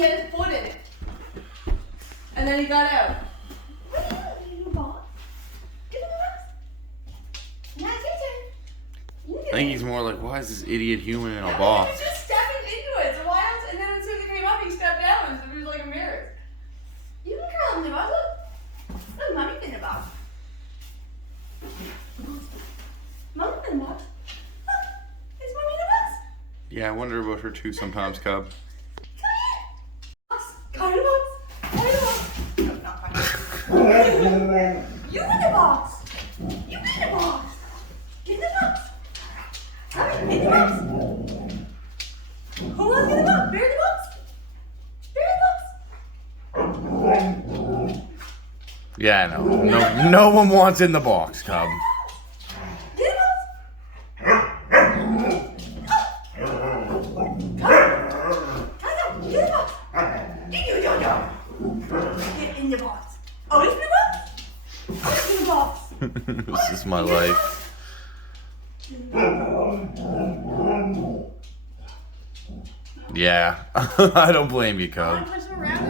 he had his foot in it. And then he got out. What are you doing, you boss? Get in the box. Now it's your turn. I think he's more like, why is this idiot human in a He box? was just stepping into it. So why else? And then as soon as he came up, he stepped down. So he was like embarrassed. You can curl in the box. Look, mommy's in the box. Mommy's in the box. Look, is mommy in the box? Yeah, I wonder about her too sometimes, Cub. Come here. Go in the box. Go in the box. No, not fine. You in the box. You in the box. Get in the box. Come in the box. Who wants in the box? Bear in the box. Bear in the box. Yeah, I know. No one wants in the box, Cub. Get in the box. Get in the box. Oh, it's in the box. Oh, it's in the box. This is my life. Yeah, I don't blame you, Cub. Punch him around.